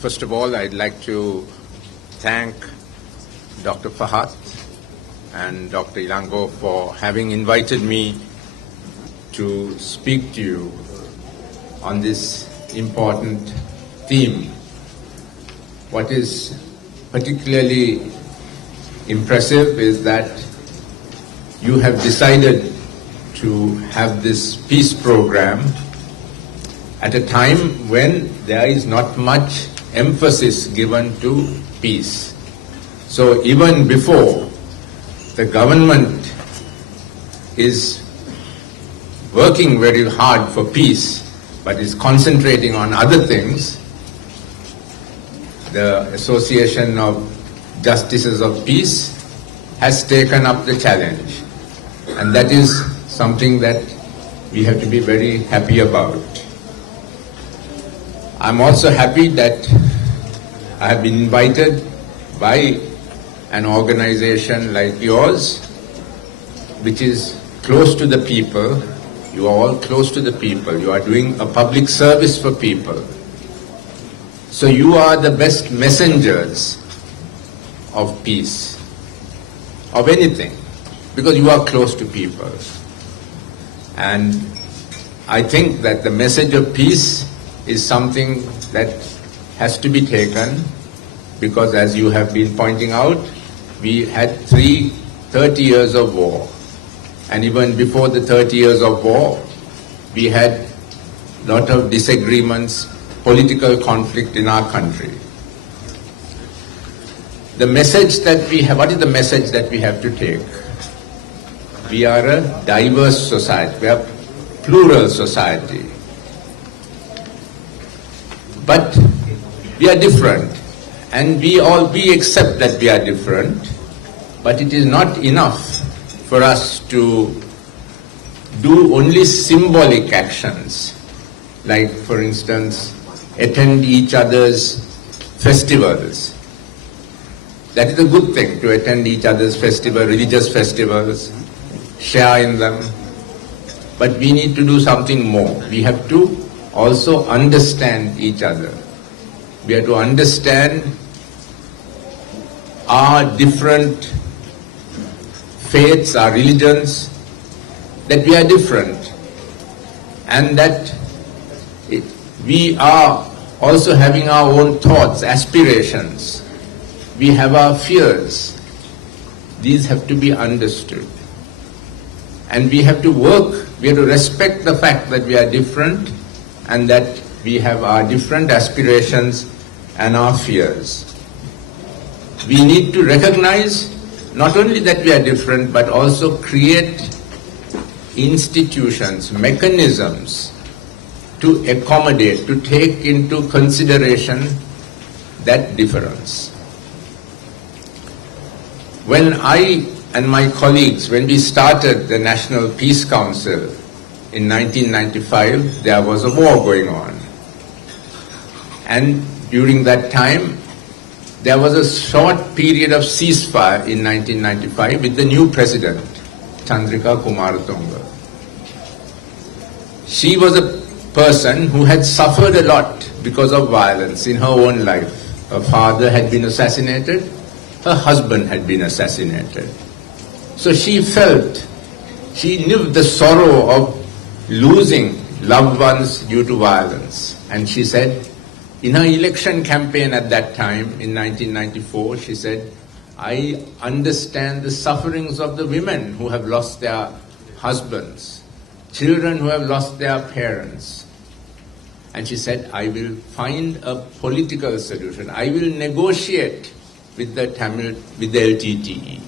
First of all, I'd like to thank Dr. Fahath and Dr. Ilango for having invited me to speak to you on this important theme. What is particularly impressive is that you have decided to have this peace program at a time when there is not much emphasis given to peace. So even before the government is working very hard for peace, but is concentrating on other things, the Association of Justices of Peace has taken up the challenge. And that is something that we have to be very happy about. I'm also happy that I have been invited by an organization like yours, which is close to the people. You are all close to the people. You are doing a public service for people. So you are the best messengers of peace, of anything, because you are close to people. And I think that the message of peace is something that has to be taken, because as you have been pointing out, we had 30 years of war. And even before the 30 years of war, we had a lot of disagreements, political conflict in our country. The message that we have, what is the message that we have to take? We are a diverse society, we are a plural society. But we are different, and we accept that we are different, but it is not enough for us to do only symbolic actions, like, for instance, attend each other's festivals. That is a good thing, to attend each other's festivals, religious festivals, share in them. But we need to do something more. We have to also understand each other. We have to understand our different faiths, our religions, that we are different, and that we are also having our own thoughts, aspirations. We have our fears. These have to be understood. And we have to work, we have to respect the fact that we are different and that we have our different aspirations and our fears. We need to recognize not only that we are different, but also create institutions, mechanisms to accommodate, to take into consideration that difference. When I and my colleagues, when we started the National Peace Council in 1995, there was a war going on. And during that time, there was a short period of ceasefire in 1995 with the new president, Chandrika Kumaratunga. She was a person who had suffered a lot because of violence in her own life. Her father had been assassinated, her husband had been assassinated. So she felt, she knew the sorrow of losing loved ones due to violence. And she said, in her election campaign at that time, in 1994, she said, I understand the sufferings of the women who have lost their husbands, children who have lost their parents. And she said, I will find a political solution. I will negotiate with the LTTE.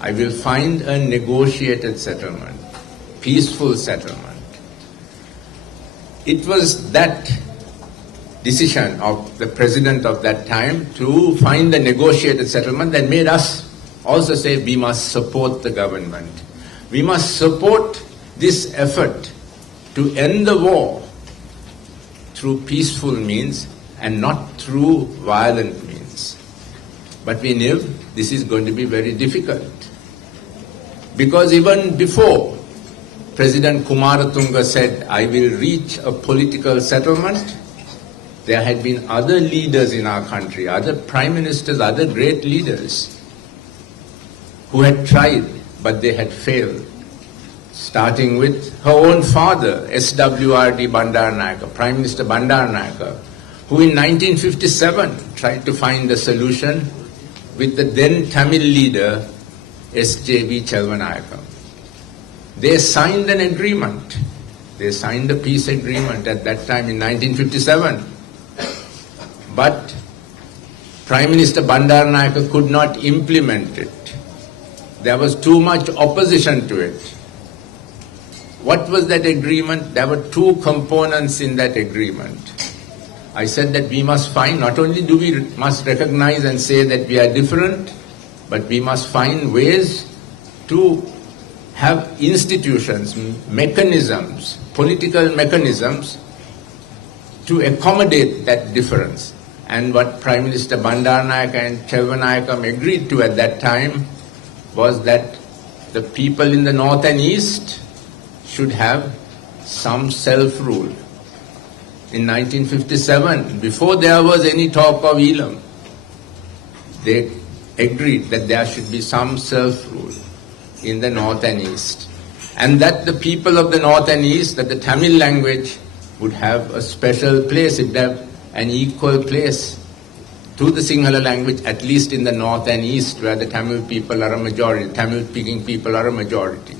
I will find a negotiated settlement, peaceful settlement. It was that decision of the president of that time to find the negotiated settlement that made us also say we must support the government. We must support this effort to end the war through peaceful means and not through violent means. But we knew this is going to be very difficult. Because even before President Kumaratunga said, I will reach a political settlement, There had been other leaders in our country, other prime ministers, other great leaders who had tried, but they had failed. Starting with her own father, SWRD Bandaranaike, Prime Minister Bandaranaike, who in 1957 tried to find a solution with the then Tamil leader, SJB Chelvanayaka. They signed an agreement. They signed a peace agreement at that time in 1957. But Prime Minister Bandaranaike could not implement it. There was too much opposition to it. What was that agreement? There were two components in that agreement. I said that we must find, not only do we must recognize and say that we are different, but we must find ways to have institutions, mechanisms, political mechanisms to accommodate that difference. And what Prime Minister Bandaranaike and Chelvanayaka agreed to at that time was that the people in the north and east should have some self-rule. In 1957, before there was any talk of Elam, they agreed that there should be some self-rule in the north and east. And that the people of the north and east, that the Tamil language would have a special place, it would have an equal place to the Sinhala language, at least in the north and east, where the Tamil people are a majority, Tamil-speaking people are a majority.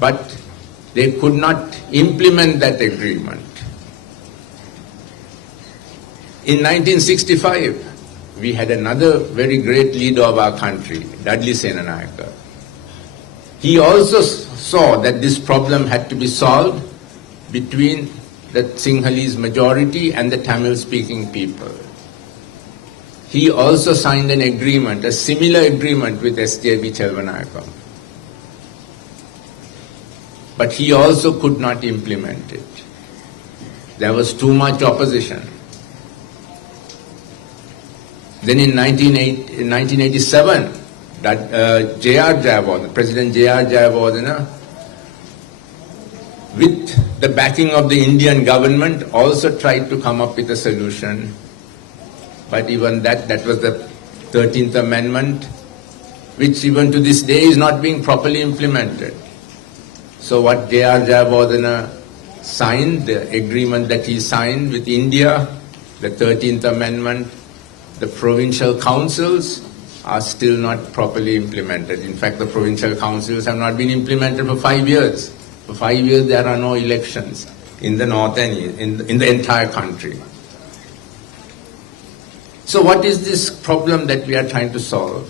But they could not implement that agreement. In 1965, we had another very great leader of our country, Dudley Senanayake. He also saw that this problem had to be solved between the Sinhalese majority and the Tamil-speaking people. He also signed an agreement, a similar agreement with SJB Chelvanayaka. But he also could not implement it. There was too much opposition. Then in 1987, J.R. Jayawardena, President J.R. Jayawardena, with the backing of the Indian government, also tried to come up with a solution. But even that was the 13th Amendment, which even to this day is not being properly implemented. So what J.R. Jayawardena signed, the agreement that he signed with India, the 13th Amendment, the provincial councils are still not properly implemented. In fact, the provincial councils have not been implemented for 5 years. For 5 years, there are no elections in the north and east, in the entire country. So what is this problem that we are trying to solve?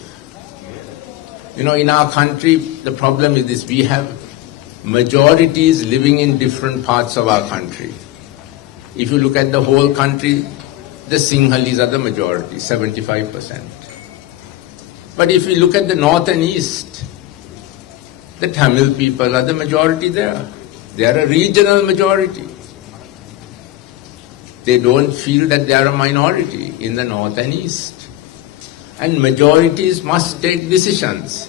You know, in our country, the problem is this: we have majorities living in different parts of our country. If you look at the whole country, the Sinhalese are the majority, 75%. But if you look at the north and east, the Tamil people are the majority there. They are a regional majority. They don't feel that they are a minority in the north and east. And majorities must take decisions.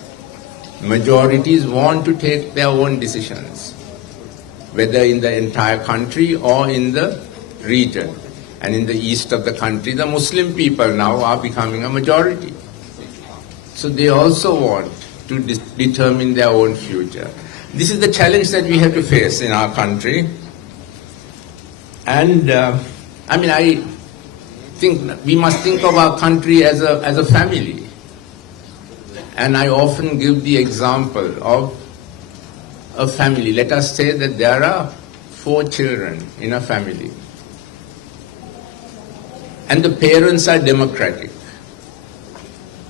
Majorities want to take their own decisions, whether in the entire country or in the region. And in the east of the country, the Muslim people now are becoming a majority. So they also want to determine their own future. This is the challenge that we have to face in our country. And I think we must think of our country as a family. And I often give the example of a family. Let us say that there are 4 children in a family. And the parents are democratic.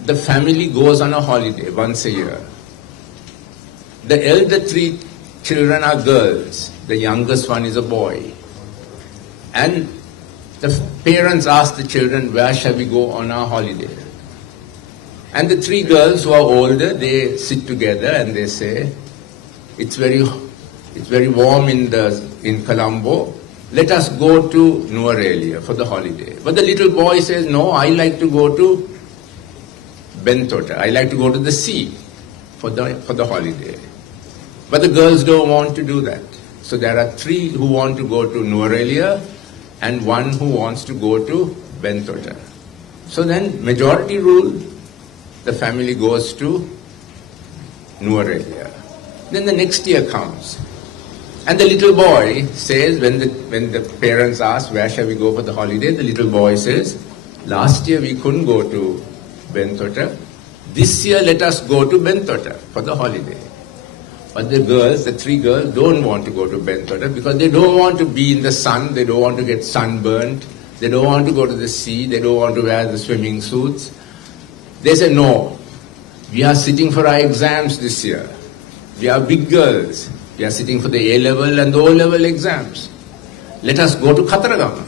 The family goes on a holiday once a year. The elder 3 children are girls. The youngest one is a boy. And the parents ask the children, where shall we go on our holiday? And the 3 girls who are older, they sit together and they say, it's very warm in Colombo. Let us go to Nuwara for the holiday. But the little boy says, no, I like to go to Bentota. I like to go to the sea for the holiday. But the girls don't want to do that. So there are 3 who want to go to Nuwara and 1 who wants to go to Bentota. So then majority rule, the family goes to Nuwara. Then the next year comes. And the little boy says, when the parents ask, where shall we go for the holiday? The little boy says, last year we couldn't go to Bentota. This year let us go to Bentota for the holiday. But the girls, the 3 girls, don't want to go to Bentota because they don't want to be in the sun, they don't want to get sunburned, they don't want to go to the sea, they don't want to wear the swimming suits. They say, no, we are sitting for our exams this year. We are big girls. We are sitting for the A-level and the O-level exams. Let us go to Khataragama.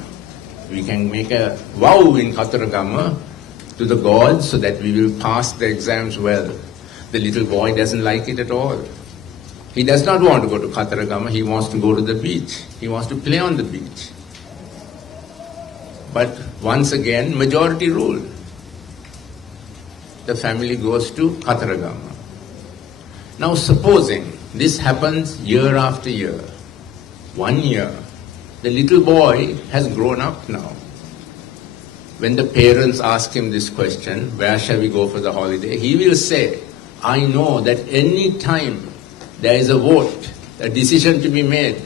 We can make a vow in Khataragama to the gods so that we will pass the exams well. The little boy doesn't like it at all. He does not want to go to Khataragama. He wants to go to the beach. He wants to play on the beach. But once again, majority rule. The family goes to Khataragama. Now supposing this happens year after year, 1 year, the little boy has grown up now. When the parents ask him this question, where shall we go for the holiday? He will say, I know that any time there is a vote, a decision to be made,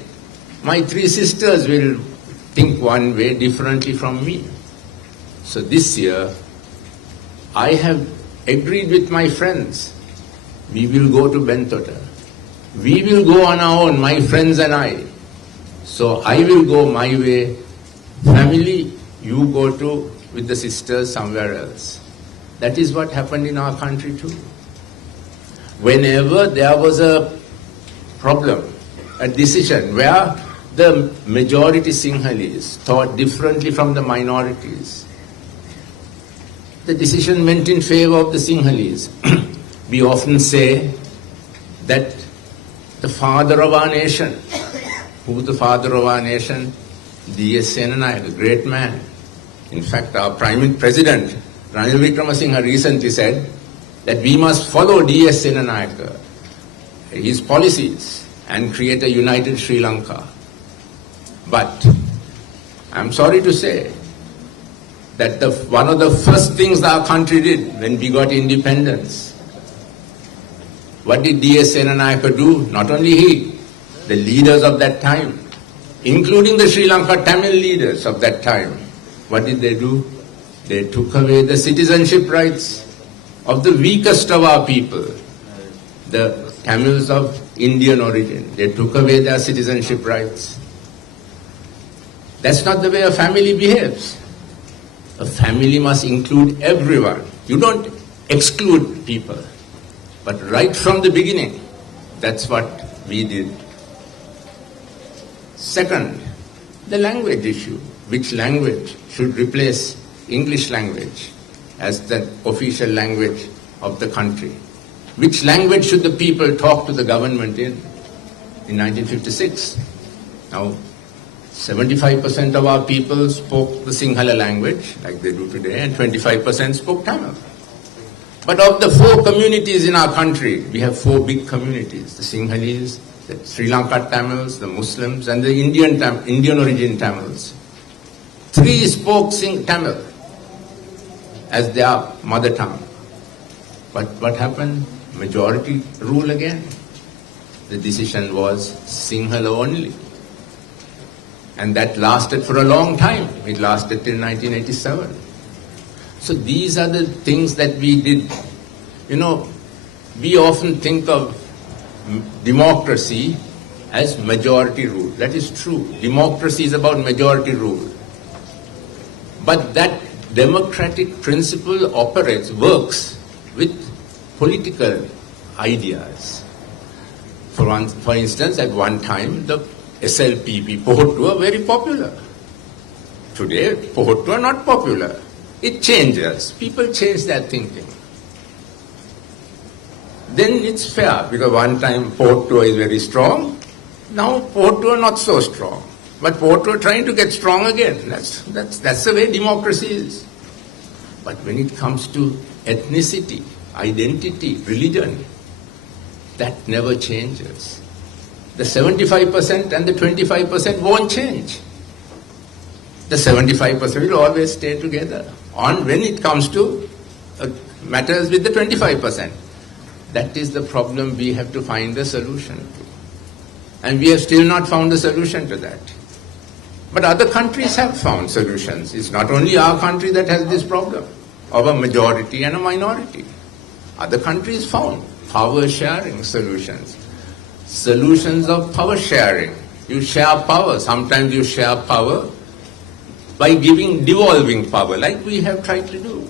my 3 sisters will think one way differently from me. So this year, I have agreed with my friends. We will go to Bentota. We will go on our own, my friends and I. So I will go my way. Family, you go to with the sisters somewhere else. That is what happened in our country too. Whenever there was a problem, a decision where the majority Sinhalese thought differently from the minorities, the decision went in favor of the Sinhalese. We often say that the father of our nation, who's the father of our nation? D.S. Senanayake, a great man. In fact, our Prime President, Ranil Wickramasinghe, recently said that we must follow D.S. Senanayake, his policies, and create a united Sri Lanka. But I'm sorry to say that one of the first things our country did when we got independence, what did D.S. Senanayake do? Not only he, the leaders of that time, including the Sri Lanka Tamil leaders of that time, what did they do? They took away the citizenship rights of the weakest of our people, the Tamils of Indian origin. They took away their citizenship rights. That's not the way a family behaves. A family must include everyone. You don't exclude people. But right from the beginning, that's what we did. Second, the language issue. Which language should replace English language as the official language of the country? Which language should the people talk to the government in 1956? Now, 75% of our people spoke the Sinhala language, like they do today, and 25% spoke Tamil. But of the 4 communities in our country, we have 4 big communities: the Sinhalese, the Sri Lanka Tamils, the Muslims, and the Indian origin Tamils. 3 spoke Tamil as their mother tongue. But what happened? Majority rule again. The decision was Sinhala only. And that lasted for a long time. It lasted till 1987. So these are the things that we did. You know, we often think of democracy as majority rule. That is true. Democracy is about majority rule. But that democratic principle works with political ideas. For instance, at one time, the SLPP, Pohottu, are very popular. Today, Pohottu are not popular. It changes. People change their thinking. Then it's fair, because one time Pohottu is very strong, now Pohottu are not so strong. But Pohottu are trying to get strong again. That's the way democracy is. But when it comes to ethnicity, identity, religion, that never changes. the 75% and the 25% won't change. The 75% will always stay together on when it comes to matters with the 25%. That is the problem we have to find a solution to. And we have still not found a solution to that. But other countries have found solutions. It's not only our country that has this problem of a majority and a minority. Other countries found power sharing solutions. Solutions of power sharing. You share power. Sometimes you share power by devolving power, like we have tried to do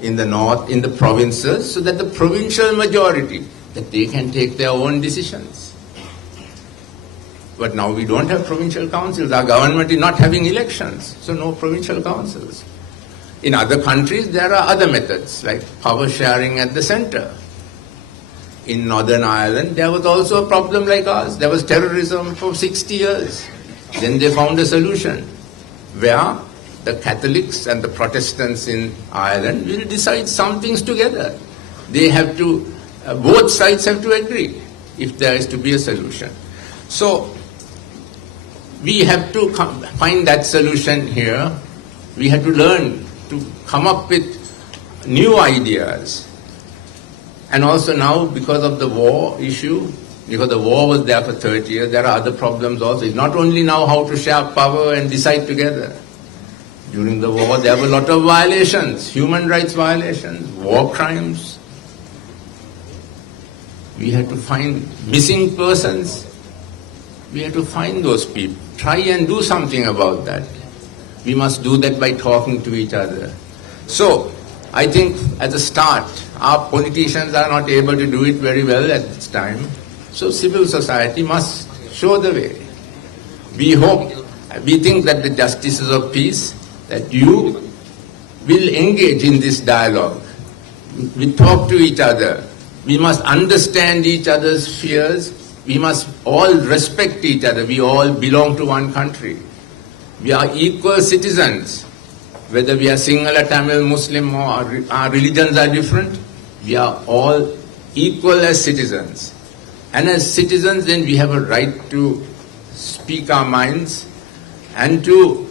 in the north, in the provinces, so that the provincial majority, that they can take their own decisions. But now we don't have provincial councils. Our government is not having elections, so no provincial councils. In other countries, there are other methods, like power sharing at the center. In Northern Ireland, there was also a problem like ours. There was terrorism for 60 years. Then they found a solution where the Catholics and the Protestants in Ireland will decide some things together. They have to, both sides have to agree if there is to be a solution. So we have to find that solution here. We have to learn to come up with new ideas. And also now, because of the war issue, because the war was there for 30 years, there are other problems also. It's not only now how to share power and decide together. During the war, there were a lot of violations, human rights violations, war crimes. We had to find missing persons. We had to find those people. Try and do something about that. We must do that by talking to each other. So, I think at the start, our politicians are not able to do it very well at this time. So civil society must show the way. We think that the justices of peace, that you will engage in this dialogue. We talk to each other. We must understand each other's fears. We must all respect each other. We all belong to one country. We are equal citizens. Whether we are Sinhala, Tamil, Muslim, or our religions are different, we are all equal as citizens. And as citizens, then we have a right to speak our minds and to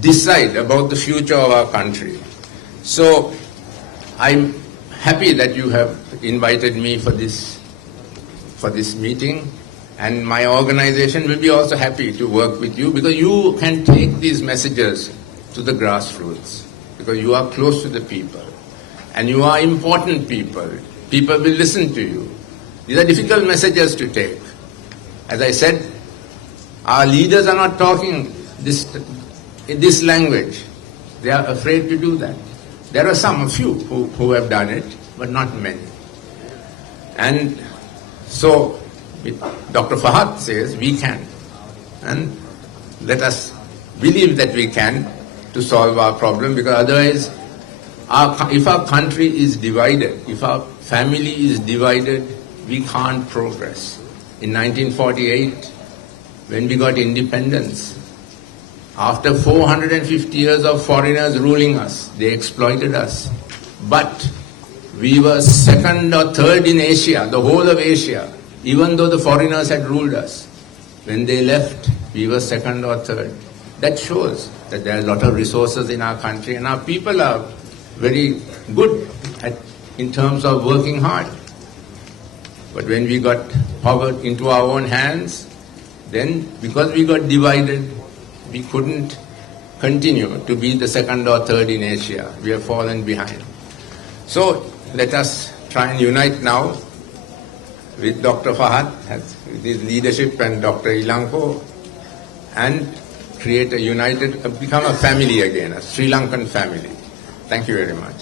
decide about the future of our country. So I'm happy that you have invited me for this meeting, and my organization will be also happy to work with you, because you can take these messages to the grassroots, because you are close to the people and you are important people. People will listen to you. These are difficult messages to take. As I said, our leaders are not talking this language. They are afraid to do that. There are a few who have done it, but not many. And so Dr. Fahath says we can. And let us believe that we can to solve our problem, because otherwise, if our country is divided, if our family is divided, we can't progress. In 1948, when we got independence, after 450 years of foreigners ruling us, they exploited us. But we were second or third in Asia, the whole of Asia, even though the foreigners had ruled us. When they left, we were second or third. That shows that there are a lot of resources in our country, and our people are very good in terms of working hard. But when we got power into our own hands, then because we got divided, we couldn't continue to be the second or third in Asia. We have fallen behind. So let us try and unite now with Dr. Fahath, with his leadership, and Dr. Ilango, and create a united, become a family again, a Sri Lankan family. Thank you very much.